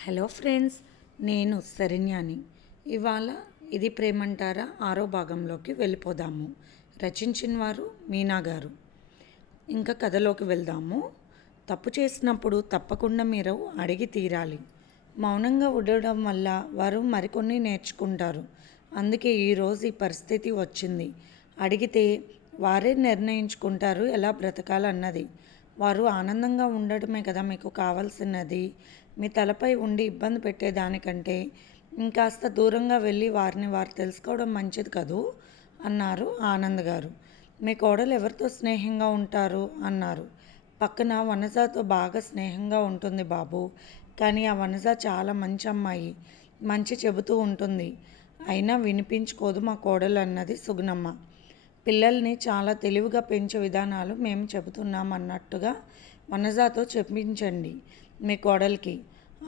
Hello friends, నేను శరణ్యాని. ఇవాళ ఇది ప్రేమంటారా 6వ భాగంలోకి వెళ్ళిపోదాము. రచించిన వారు మీనా గారు. ఇంకా కథలోకి వెళ్దాము. తప్పు చేసినప్పుడు తప్పకుండా మీరు అడిగి తీరాలి. మౌనంగా ఉండడం వల్ల వారు మరికొన్ని నేర్చుకుంటారు. అందుకే ఈరోజు ఈ పరిస్థితి వచ్చింది. అడిగితే వారే నిర్ణయించుకుంటారు ఎలా బ్రతకాలన్నది. వారు ఆనందంగా ఉండడమే కదా మీకు కావాల్సినది. మీ తలపై ఉండి ఇబ్బంది పెట్టేదానికంటే ఇంకాస్త దూరంగా వెళ్ళి వారిని వారు తెలుసుకోవడం మంచిది కదూ అన్నారు ఆనంద్ గారు. మీ కోడలు ఎవరితో స్నేహంగా ఉంటారు అన్నారు. పక్కన వనజాతో బాగా స్నేహంగా ఉంటుంది బాబు. కానీ ఆ వనజ చాలా మంచి అమ్మాయి. మంచి చెబుతూ ఉంటుంది. అయినా వినిపించుకోదు మా కోడలు అన్నది సుగుణమ్మ. పిల్లల్ని చాలా తెలివిగా పెంచే విధానాలు మేము చెబుతున్నాం అన్నట్టుగా వనజాతో చెప్పించండి మీ కోడలికి.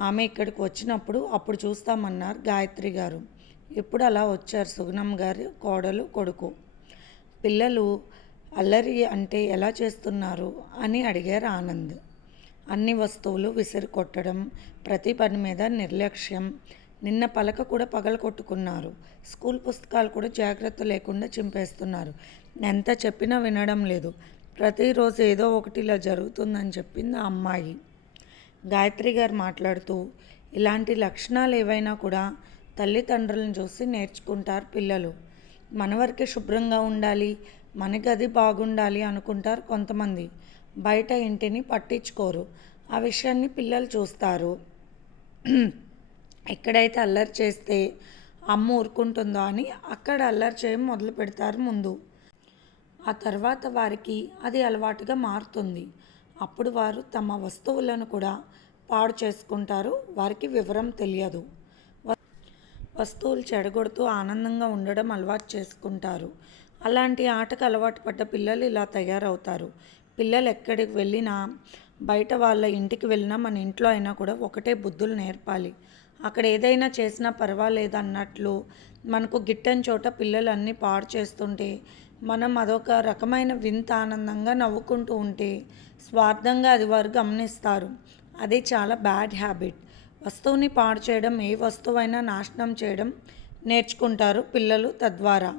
ఆమె ఇక్కడికి వచ్చినప్పుడు అప్పుడు చూస్తామన్నారు గాయత్రి గారు. ఇప్పుడు అలా వచ్చారు సుగుణమ్మ గారి కోడలు కొడుకు. పిల్లలు అల్లరి అంటే ఎలా చేస్తున్నారు అని అడిగారు ఆనంద్. అన్ని వస్తువులు విసిరి కొట్టడం, ప్రతి పని మీద నిర్లక్ష్యం. నిన్న పలక కూడా పగలగొట్టుకున్నారు. స్కూల్ పుస్తకాలు కూడా జాగ్రత్త లేకుండా చింపేస్తున్నారు. ఎంత చెప్పినా వినడం లేదు. ప్రతిరోజు ఏదో ఒకటి ఇలా జరుగుతుందని చెప్పింది ఆ అమ్మాయి. గాయత్రి గారు మాట్లాడుతూ, ఇలాంటి లక్షణాలు ఏవైనా కూడా తల్లిదండ్రులను చూసి నేర్చుకుంటారు పిల్లలు. మనవరికి శుభ్రంగా ఉండాలి, మన గది బాగుండాలి అనుకుంటారు కొంతమంది. బయట ఇంటిని పట్టించుకోరు. ఆ విషయాన్ని పిల్లలు చూస్తారు. ఎక్కడైతే అల్లరి చేస్తే అమ్మ ఊరుకుంటుందో అని అక్కడ అల్లరి చేయడం మొదలు పెడతారు ముందు. ఆ తర్వాత వారికి అది అలవాటుగా మారుతుంది. అప్పుడు వారు తమ వస్తువులను కూడా పాడు చేసుకుంటారు. వారికి వివరం తెలియదు. వస్తువులు చెడగొడుతూ ఆనందంగా ఉండడం అలవాటు చేసుకుంటారు. అలాంటి ఆటకు అలవాటు పడ్డ పిల్లలు ఇలా తయారవుతారు. పిల్లలు ఎక్కడికి వెళ్ళినా, బయట వాళ్ళ ఇంటికి వెళ్ళినా, మన ఇంట్లో అయినా కూడా ఒకటే బుద్ధులు నేర్పాలి. అక్కడ ఏదైనా చేసినా పర్వాలేదు అన్నట్లు మనకు గిట్టని చోట పిల్లలు అన్నీ పాడు చేస్తుంటే మనం అదొక రకమైన వింత ఆనందంగా నవ్వుకుంటూ ఉంటే స్వార్థంగా అది వారు గమనిస్తారు. అది చాలా బ్యాడ్ హ్యాబిట్. వస్తువుని పాడు చేయడం, ఏ వస్తువైనా నాశనం చేయడం నేర్చుకుంటారు పిల్లలు తద్వారా.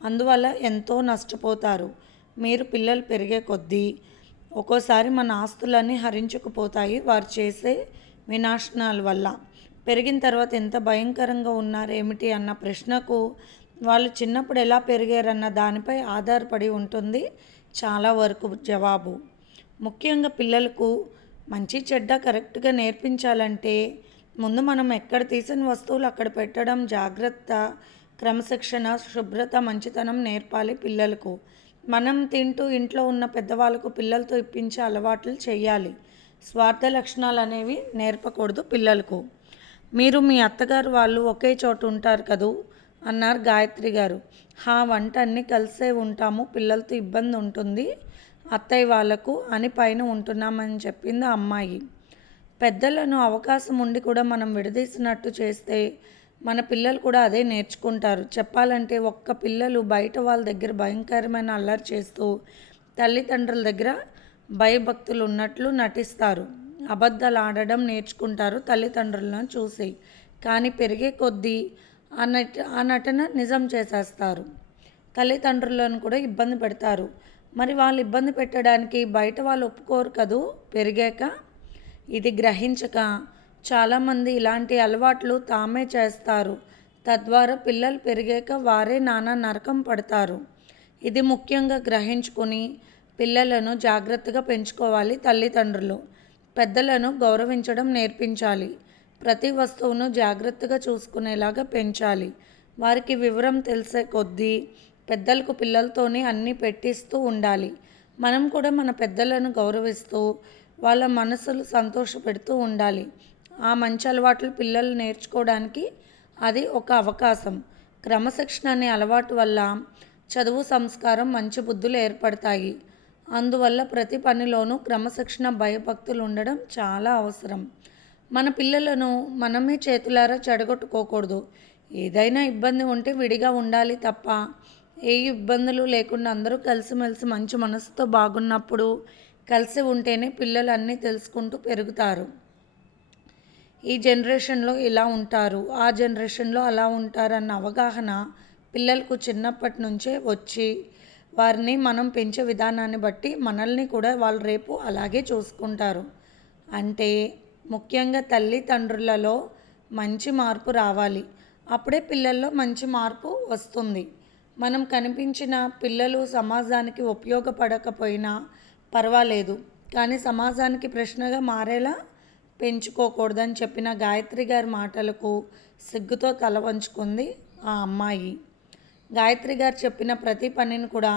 అందువల్ల ఎంతో నష్టపోతారు. మీరు పిల్లలు పెరిగే కొద్దీ ఒక్కోసారి మన ఆస్తులన్నీ హరించుకుపోతాయి వారు చేసే వినాశనాల వల్ల. పెరిగిన తర్వాత ఎంత భయంకరంగా ఉన్నారేమిటి అన్న ప్రశ్నకు వాళ్ళు చిన్నప్పుడు ఎలా పెరిగారన్న దానిపై ఆధారపడి ఉంటుంది చాలా వరకు జవాబు. ముఖ్యంగా పిల్లలకు మంచి చెడ్డ కరెక్ట్గా నేర్పించాలంటే ముందు మనం ఎక్కడ తీసిన వస్తువులు అక్కడ పెట్టడం, జాగ్రత్త, క్రమశిక్షణ, శుభ్రత, మంచితనం నేర్పాలి పిల్లలకు. మనం తింటూ ఇంట్లో ఉన్న పెద్దవాళ్ళకు పిల్లలతో ఇప్పించే అలవాట్లు చేయాలి. స్వార్థ లక్షణాలు అనేవి నేర్పకూడదు పిల్లలకు. మీరు మీ అత్తగారు వాళ్ళు ఒకే చోట ఉంటారు కదూ అన్నారు గాయత్రి గారు. వంట అన్నీ కలిసే ఉంటాము, పిల్లలతో ఇబ్బంది ఉంటుంది అత్తయ్య వాళ్ళకు అని పైన ఉంటున్నామని చెప్పింది ఆ అమ్మాయి. పెద్దలను అవకాశం ఉండి కూడా మనం విడదీసినట్టు చేస్తే మన పిల్లలు కూడా అదే నేర్చుకుంటారు. చెప్పాలంటే ఒక్క పిల్లలు బయట వాళ్ళ దగ్గర భయంకరమైన అల్లరి చేస్తూ తల్లిదండ్రుల దగ్గర భయభక్తులు ఉన్నట్లు నటిస్తారు. అబద్ధాలు ఆడడం నేర్చుకుంటారు తల్లిదండ్రులను చూసి. కానీ పెరిగే కొద్దీ ఆ నటన నిజం చేసేస్తారు. తల్లిదండ్రులను కూడా ఇబ్బంది పెడతారు. మరి వాళ్ళు ఇబ్బంది పెట్టడానికి బయట వాళ్ళు ఒప్పుకోరు కదూ పెరిగాక. ఇది గ్రహించక చాలామంది ఇలాంటి అలవాట్లు తామే చేస్తారు. తద్వారా పిల్లలు పెరిగాక వారే నానా నరకం పడతారు. ఇది ముఖ్యంగా గ్రహించుకొని పిల్లలను జాగ్రత్తగా పెంచుకోవాలి తల్లిదండ్రులు. పెద్దలను గౌరవించడం నేర్పించాలి. ప్రతి వస్తువును జాగ్రత్తగా చూసుకునేలాగా పెంచాలి. వారికి వివరం తెలిసే కొద్దీ పెద్దలకు పిల్లలతోనే అన్నీ పెట్టిస్తూ ఉండాలి. మనం కూడా మన పెద్దలను గౌరవిస్తూ వాళ్ళ మనసులు సంతోషపెడుతూ ఉండాలి. ఆ మంచి అలవాట్లు పిల్లలు నేర్చుకోవడానికి అది ఒక అవకాశం. క్రమశిక్షణ అనే అలవాటు వల్ల చదువు, సంస్కారం, మంచి బుద్ధులు ఏర్పడతాయి. అందువల్ల ప్రతి పనిలోనూ క్రమశిక్షణ, భయభక్తులు ఉండడం చాలా అవసరం. మన పిల్లలను మనమే చేతులారా చెడగొట్టుకోకూడదు. ఏదైనా ఇబ్బంది ఉంటే విడిగా ఉండాలి తప్ప ఏ ఇబ్బందులు లేకుండా అందరూ కలిసిమెలిసి మంచి మనసుతో బాగున్నప్పుడు కలిసి ఉంటేనే పిల్లలు అన్నీ తెలుసుకుంటూ పెరుగుతారు. ఈ జనరేషన్లో ఇలా ఉంటారు, ఆ జనరేషన్లో అలా ఉంటారన్న అవగాహన పిల్లలకు చిన్నప్పటి నుంచే వచ్చి వారిని మనం పెంచే విధానాన్ని బట్టి మనల్ని కూడా వాళ్ళు రేపు అలాగే చూసుకుంటారు. అంటే ముఖ్యంగా తల్లిదండ్రులలో మంచి మార్పు రావాలి. అప్పుడే పిల్లల్లో మంచి మార్పు వస్తుంది. మనం కనిపించిన పిల్లలు సమాజానికి ఉపయోగపడకపోయినా పర్వాలేదు, కానీ సమాజానికి ప్రశ్నగా మారేలా పెంచుకోకూడదని చెప్పిన గాయత్రి గారి మాటలకు సిగ్గుతో తల వంచుకుంది ఆ అమ్మాయి. గాయత్రి గారు చెప్పిన ప్రతి పనిని కూడా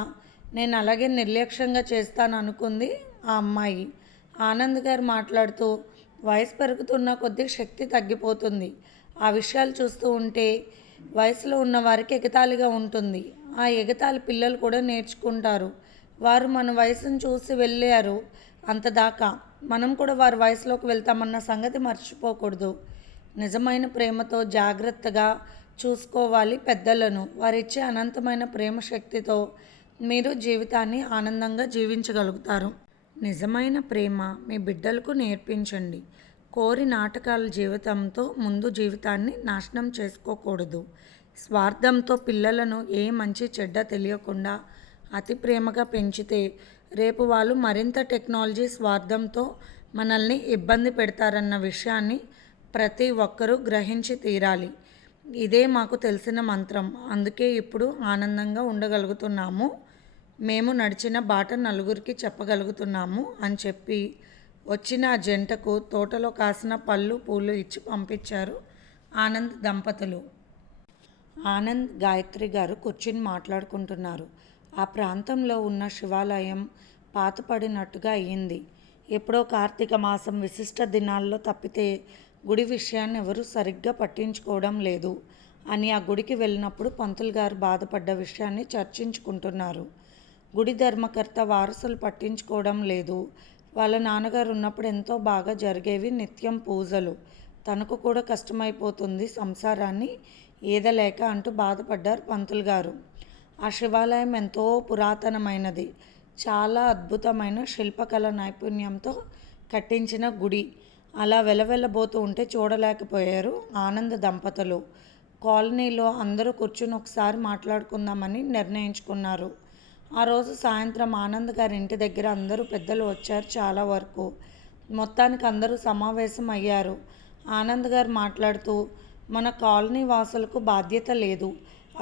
నేను అలాగే నిర్లక్ష్యంగా చేస్తాను అనుకుంది ఆ అమ్మాయి. ఆనంద్ గారు మాట్లాడుతూ, వయసు పెరుగుతున్న కొద్దీ శక్తి తగ్గిపోతుంది. ఆ విషయాలు చూస్తూ ఉంటే వయసులో ఉన్న వారికి ఎగతాళిగా ఉంటుంది. ఆ ఎగతాళి పిల్లలు కూడా నేర్చుకుంటారు. వారు మన వయసును చూసి వెళ్ళారు అంతదాకా, మనం కూడా వారి వయసులోకి వెళ్తామన్న సంగతి మర్చిపోకూడదు. నిజమైన ప్రేమతో జాగ్రత్తగా చూసుకోవాలి పెద్దలను. వారిచ్చే అనంతమైన ప్రేమ శక్తితో మీరు జీవితాన్ని ఆనందంగా జీవించగలుగుతారు. నిజమైన ప్రేమ మీ బిడ్డలకు నేర్పించండి. కోరి నాటకాల జీవితంతో ముందు జీవితాన్ని నాశనం చేసుకోకూడదు. స్వార్థంతో పిల్లలను ఏ మంచి చెడ్డ తెలియకుండా అతి ప్రేమగా పెంచితే రేపు వాళ్ళు మరింత టెక్నాలజీ స్వార్థంతో మనల్ని ఇబ్బంది పెడతారన్న విషయాన్ని ప్రతి ఒక్కరూ గ్రహించి తీరాలి. ఇదే మాకు తెలిసిన మంత్రం. అందుకే ఇప్పుడు ఆనందంగా ఉండగలుగుతున్నాము. మేము నడిచిన బాట నలుగురికి చెప్పగలుగుతున్నాము అని చెప్పి వచ్చిన ఆ జంటకు తోటలో కాసిన పళ్ళు పూలు ఇచ్చి పంపించారు ఆనంద్ దంపతులు. ఆనంద్, గాయత్రి గారు కూర్చుని మాట్లాడుకుంటున్నారు. ఆ ప్రాంతంలో ఉన్న శివాలయం పాతపడినట్టుగా అయ్యింది. ఎప్పుడో కార్తీక మాసం విశిష్ట దినాల్లో తప్పితే గుడి విషయాన్ని ఎవరూ సరిగ్గా పట్టించుకోవడం లేదు అని ఆ గుడికి వెళ్ళినప్పుడు పంతులు గారు బాధపడ్డ విషయాన్ని చర్చించుకుంటున్నారు. గుడి ధర్మకర్త వారసులు పట్టించుకోవడం లేదు. వాళ్ళ నాన్నగారు ఉన్నప్పుడు ఎంతో బాగా జరిగేవి నిత్యం పూజలు. తనకు కూడా కష్టమైపోతుంది సంసారాన్ని ఈదలేక అంటూ బాధపడ్డారు పంతులు గారు. ఆ శివాలయం ఎంతో పురాతనమైనది. చాలా అద్భుతమైన శిల్పకళ నైపుణ్యంతో కట్టించిన గుడి. అలా వెలవెల్లబోతూ ఉంటే చూడలేకపోయారు ఆనంద్ దంపతులు. కాలనీలో అందరూ కూర్చుని ఒకసారి మాట్లాడుకుందామని నిర్ణయించుకున్నారు. ఆ రోజు సాయంత్రం ఆనంద్ గారి ఇంటి దగ్గర అందరూ పెద్దలు వచ్చారు. చాలా వరకు మొత్తానికి అందరూ సమావేశం అయ్యారు. ఆనంద్ గారు మాట్లాడుతూ, మన కాలనీ వాసులకు బాధ్యత లేదు,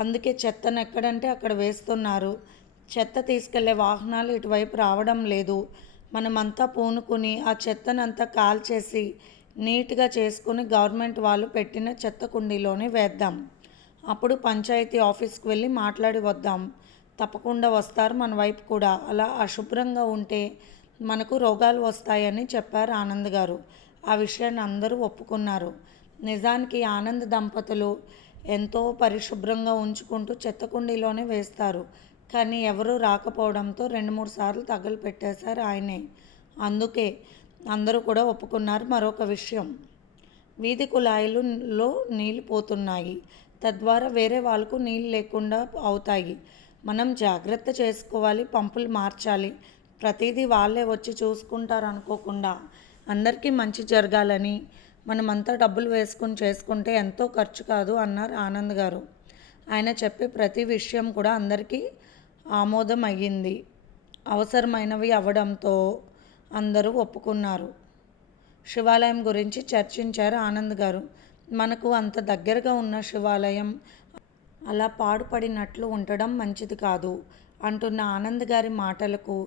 అందుకే చెత్తను ఎక్కడంటే అక్కడ వేస్తున్నారు. చెత్త తీసుకెళ్లే వాహనాలు ఇటువైపు రావడం లేదు. మనమంతా పూనుకుని ఆ చెత్తనంతా కాల్చేసి నీట్గా చేసుకుని గవర్నమెంట్ వాళ్ళు పెట్టిన చెత్త కుండీలోనే వేద్దాం. అప్పుడు పంచాయతీ ఆఫీస్కి వెళ్ళి మాట్లాడి వద్దాం. తప్పకుండా వస్తారు మన వైపు కూడా. అలా అశుభ్రంగా ఉంటే మనకు రోగాలు వస్తాయని చెప్పారు ఆనంద్ గారు. ఆ విషయాన్ని అందరూ ఒప్పుకున్నారు. నిజానికి ఆనంద్ దంపతులు ఎంతో పరిశుభ్రంగా ఉంచుకుంటూ చెత్త కుండీలోనే వేస్తారు. కానీ ఎవరూ రాకపోవడంతో 2-3 సార్లు తగలపెట్టేశారు ఆయనే. అందుకే అందరూ కూడా ఒప్పుకున్నారు. మరొక విషయం, వీధి కుళాయిలలో నీళ్లు పోతున్నాయి. తద్వారా వేరే వాళ్ళకు నీళ్ళు లేకుండా అవుతాయి. మనం జాగ్రత్త చేసుకోవాలి, పంపులు మార్చాలి. ప్రతిదీ వాళ్ళే వచ్చి చూసుకుంటారు అనుకోకుండా అందరికీ మంచి జరగాలని మనమంతా డబ్బులు వేసుకుని చేసుకుంటే ఎంతో ఖర్చు కాదు అన్నారు ఆనంద్ గారు. ఆయన చెప్పే ప్రతి విషయం కూడా అందరికీ ఆమోదం అయ్యింది. అవసరమైనవి అవ్వడంతో అందరూ ఒప్పుకున్నారు. శివాలయం గురించి చర్చించారు ఆనంద్ గారు. మనకు అంత దగ్గరగా ఉన్న శివాలయం అలా పాడుపడినట్లు ఉండడం మంచిది కాదు అంటున్న ఆనంద్ గారి మాటలకు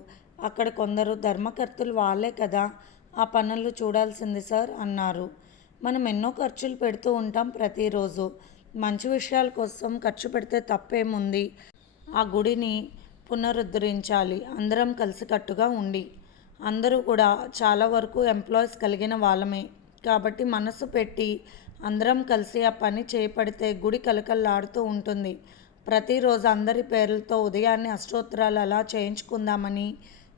అక్కడ కొందరు ధర్మకర్తలు వాళ్ళే కదా ఆ పనులు చూడాల్సింది సార్ అన్నారు. మనం ఎన్నో ఖర్చులు పెడుతూ ఉంటాం ప్రతిరోజు. మంచి విషయాల కోసం ఖర్చు పెడితే తప్పేముంది. ఆ గుడిని పునరుద్ధరించాలి అందరం కలిసికట్టుగా ఉండి. అందరూ కూడా చాలా వరకు ఎంప్లాయీస్ కలిగిన వాళ్ళమే కాబట్టి మనసు పెట్టి అందరం కలిసి ఆ పని చేపడితే గుడి కలకల్లాడుతూ ఉంటుంది. ప్రతిరోజు అందరి పేర్లతో ఉదయాన్నే అష్టోత్తరాలు అలా చేయించుకుందామని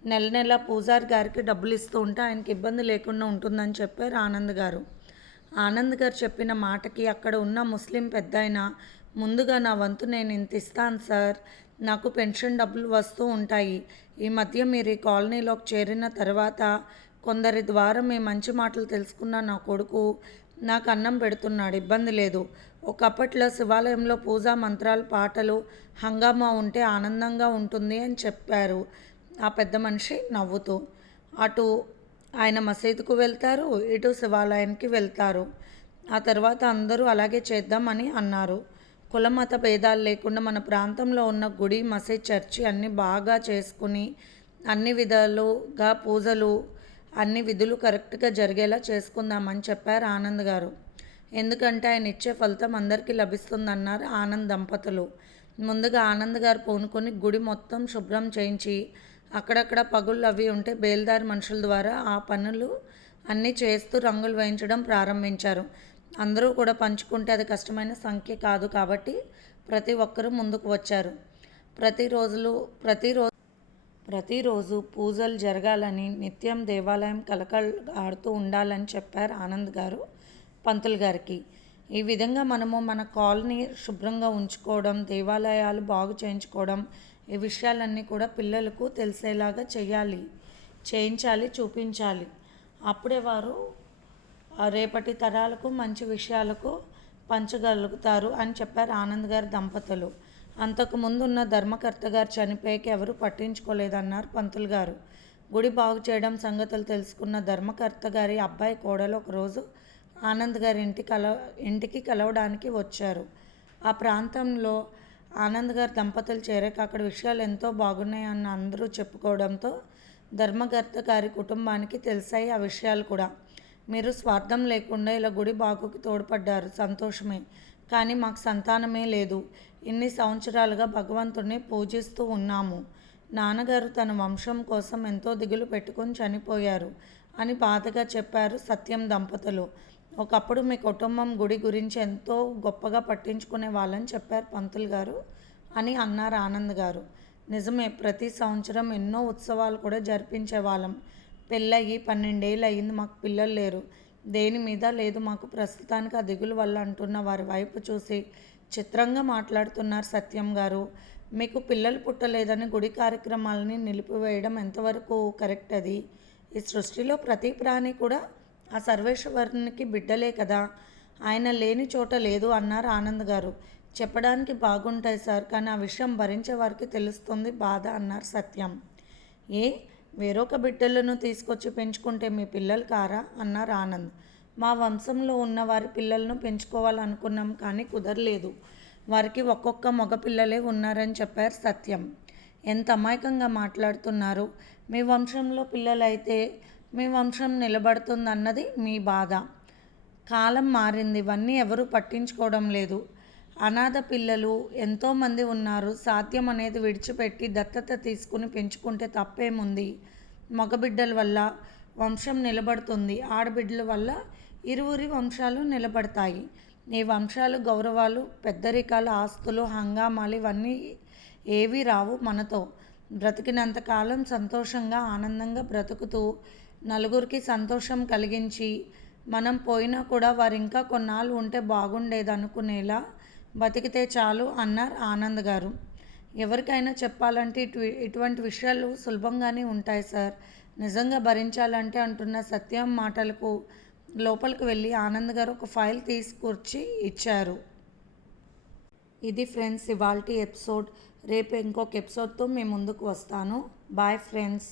నెల నెల పూజారి గారికి డబ్బులు ఇస్తూ ఉంటే ఆయనకి ఇబ్బంది లేకుండా ఉంటుందని చెప్పారు ఆనంద్ గారు. ఆనంద్ గారు చెప్పిన మాటకి అక్కడ ఉన్న ముస్లిం పెద్దాయన, ముందుగా నా వంతు నేను ఇంత ఇస్తాను సార్, నాకు పెన్షన్ డబ్బులు వస్తూ ఉంటాయి. ఈ మధ్య మీరు ఈ కాలనీలోకి చేరిన తర్వాత కొందరి ద్వారా మీ మంచి మాటలు తెలుసుకున్న నా కొడుకు నాకు అన్నం పెడుతున్నాడు, ఇబ్బంది లేదు. ఒకప్పట్లో శివాలయంలో పూజా మంత్రాలు, పాటలు, హంగామా ఉంటే ఆనందంగా ఉంటుంది అని చెప్పారు ఆ పెద్ద మనిషి నవ్వుతూ. అటు ఆయన మసీదుకు వెళ్తారు, ఇటు శివాలయానికి వెళ్తారు. ఆ తర్వాత అందరూ అలాగే చేద్దామని అన్నారు. కులమత భేదాలు లేకుండా మన ప్రాంతంలో ఉన్న గుడి, మసీద్, చర్చి అన్నీ బాగా చేసుకుని అన్ని విధాలుగా పూజలు, అన్ని విధులు కరెక్ట్గా జరిగేలా చేసుకుందామని చెప్పారు ఆనంద్ గారు. ఎందుకంటే ఆయన ఇచ్చే ఫలితం అందరికీ లభిస్తుందన్నారు ఆనంద్ దంపతులు. ముందుగా ఆనంద్ గారు పూనుకొని గుడి మొత్తం శుభ్రం చేయించి అక్కడక్కడ పగుళ్ళు అవి ఉంటే బేల్దారి మనుషుల ద్వారా ఆ పనులు అన్నీ చేస్తూ రంగులు వేయించడం ప్రారంభించారు. అందరూ కూడా పంచుకుంటే అది కష్టమైన సంఖ్య కాదు కాబట్టి ప్రతి ఒక్కరూ ముందుకు వచ్చారు. ప్రతిరోజు పూజలు జరగాలని, నిత్యం దేవాలయం కలకలాడుతూ ఉండాలని చెప్పారు ఆనంద్ గారు పంతులు గారికి. ఈ విధంగా మనము మన కాలనీ శుభ్రంగా ఉంచుకోవడం, దేవాలయాలు బాగు చేయించుకోవడం, ఈ విషయాలన్నీ కూడా పిల్లలకు తెలిసేలాగా చేయించాలి, చూపించాలి. అప్పుడే వారు రేపటి తరాలకు మంచి విషయాలకు పంచగలుగుతారు అని చెప్పారు ఆనంద్ గారి దంపతులు. అంతకుముందు ఉన్న ధర్మకర్త గారు చనిపోయాక ఎవరూ పట్టించుకోలేదన్నారు పంతులు గారు. గుడి బాగు చేయడం సంగతులు తెలుసుకున్న ధర్మకర్త గారి అబ్బాయి కోడలు ఒకరోజు ఆనంద్ గారి ఇంటికి కలవడానికి వచ్చారు. ఆ ప్రాంతంలో ఆనంద్ గారి దంపతులు చేరాక అక్కడ విషయాలు ఎంతో బాగున్నాయని అందరూ చెప్పుకోవడంతో ధర్మకర్త గారి కుటుంబానికి తెలిసాయి ఆ విషయాలు కూడా. మీరు స్వార్థం లేకుండా ఇలా గుడి బాగుకి తోడ్పడ్డారు, సంతోషమే. కానీ మాకు సంతానమే లేదు. ఇన్ని సంవత్సరాలుగా భగవంతుడిని పూజిస్తూ ఉన్నాము. నాన్నగారు తన వంశం కోసం ఎంతో దిగులు పెట్టుకొని చనిపోయారు అని బాధగా చెప్పారు సత్యం దంపతులు. ఒకప్పుడు మీ కుటుంబం గుడి గురించి ఎంతో గొప్పగా పట్టించుకునే వాళ్ళని చెప్పారు పంతులు గారు అని అన్నారు ఆనంద్ గారు. నిజమే, ప్రతి సంవత్సరం ఎన్నో ఉత్సవాలు కూడా జరిపించే వాళ్ళం. పెళ్ళయి 12 ఏళ్ళు అయ్యింది, మాకు పిల్లలు లేరు. దేని మీద లేదు మాకు ప్రస్తుతానికి ఆ దిగులు వల్ల అంటున్న వారి వైపు చూసి చిత్రంగా మాట్లాడుతున్నారు సత్యం గారు. మీకు పిల్లలు పుట్టలేదని గుడి కార్యక్రమాలని నిలిపివేయడం ఎంతవరకు కరెక్ట్? అది ఈ సృష్టిలో ప్రతి ప్రాణి కూడా ఆ సర్వేశ్వరునికి బిడ్డలే కదా, ఆయన లేని చోట లేదు అన్నారు ఆనంద్ గారు. చెప్పడానికి బాగుంటాయి సార్, కానీ ఆ విషయం భరించే వారికి తెలుస్తుంది బాధ అన్నారు సత్యం. వేరొక బిడ్డలను తీసుకొచ్చి పెంచుకుంటే మీ పిల్లలు కారా అన్నారు ఆనంద్. మా వంశంలో ఉన్న వారి పిల్లలను పెంచుకోవాలనుకున్నాం కానీ కుదరలేదు. వారికి ఒక్కొక్క మగ పిల్లలే ఉన్నారని చెప్పారు సత్యం. ఎంత అమాయకంగా మాట్లాడుతున్నారు. మీ వంశంలో పిల్లలైతే మీ వంశం నిలబడుతుందన్నది మీ బాధ. కాలం మారింది, ఇవన్నీ ఎవరూ పట్టించుకోవడం లేదు. అనాథ పిల్లలు ఎంతోమంది ఉన్నారు. సాధ్యం అనేది విడిచిపెట్టి దత్తత తీసుకుని పెంచుకుంటే తప్పేముంది? మగబిడ్డల వల్ల వంశం నిలబడుతుంది, ఆడబిడ్డల వల్ల ఇరువురి వంశాలు నిలబడతాయి. ఈ వంశాలు, గౌరవాలు, పెద్దరికాలు, ఆస్తులు, హంగామాలు ఇవన్నీ ఏవీ రావు మనతో. బ్రతికినంతకాలం సంతోషంగా, ఆనందంగా బ్రతుకుతూ నలుగురికి సంతోషం కలిగించి మనం పోయినా కూడా వారు ఇంకా కొన్నాళ్ళు ఉంటే బాగుండేది అనుకునేలా బతికితే చాలు అన్నారు ఆనంద్ గారు. ఎవరికైనా చెప్పాలంటే ఇటువంటి విషయాలు సులభంగానే ఉంటాయి సార్, నిజంగా భరించాలంటే అంటున్న సత్యం మాటలకు లోపలికి వెళ్ళి ఆనంద్ గారు ఒక ఫైల్ తీసుకొచ్చి ఇచ్చారు. ఇది ఫ్రెండ్స్ ఇవాల్టి ఎపిసోడ్. రేపు ఇంకొక ఎపిసోడ్తో మీ ముందుకు వస్తాను. Bye friends.